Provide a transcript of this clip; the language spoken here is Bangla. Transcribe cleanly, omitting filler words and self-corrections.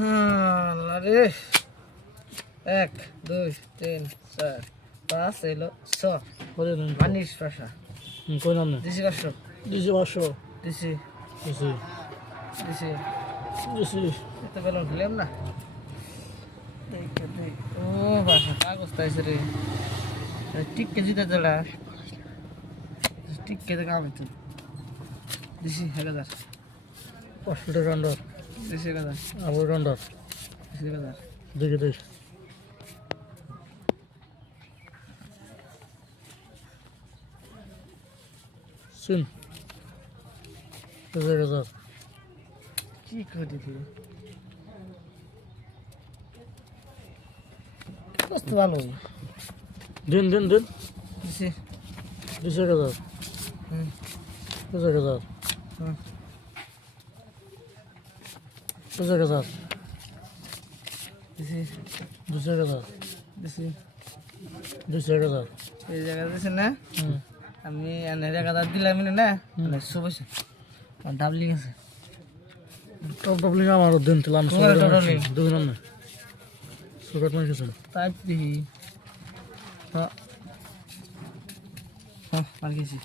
আরে 1 2 3 4 5 এলো 6 করে দেন মানিস পাশা কই নাম না দিছি 500 দিছি 500 দিছি দিছি দিছি দিছি এত বেলুন খেলাম না দেখ ও বাসা কাগজ তাইছে রে টিকে জিতে জড়া টিকে তো কাম হইতো দিছি 1000 500 টাকা আন্ডার দিছি 1000 আবার আন্ডার দিছি 1000 দেখে দেখ শুন 1000 কি করি তুই কষ্ট ভালো দিন দিন দিন দিছি 2000 হুম 2000 হুম 2000 দিছি 2000 দিছি 2000 এই জায়গা দিছি না হুম আমি এনে জায়গাটা দিলাম না মানে সবসে ডাবলিং আছে টপ ডাবলিং আমার দিন তিলাম তোমার ডাবলিং দুই নাম না সুগার মানে কিছু তাই দিহি হ্যাঁ হ্যাঁ আর কিছু